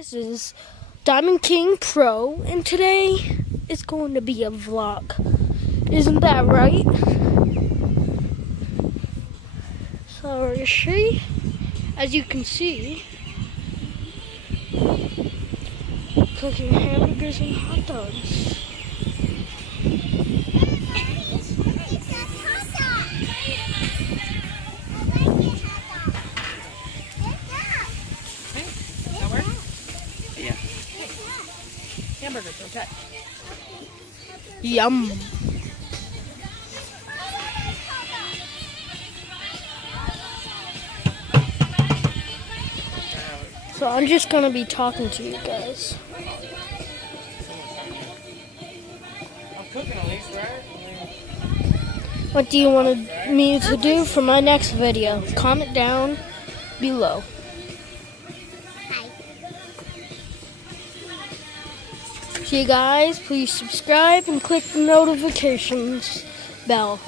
This is Diamond King Pro, and today is going to be a vlog. Isn't that right? So, as you can see, cooking hamburgers and hot dogs. Yeah. Hamburgers, okay. Yum. So I'm just going to be talking to you guys. I'm cooking at least, right? What do you want me to do for my next video? Comment down below. So you guys, please subscribe and click the notifications bell.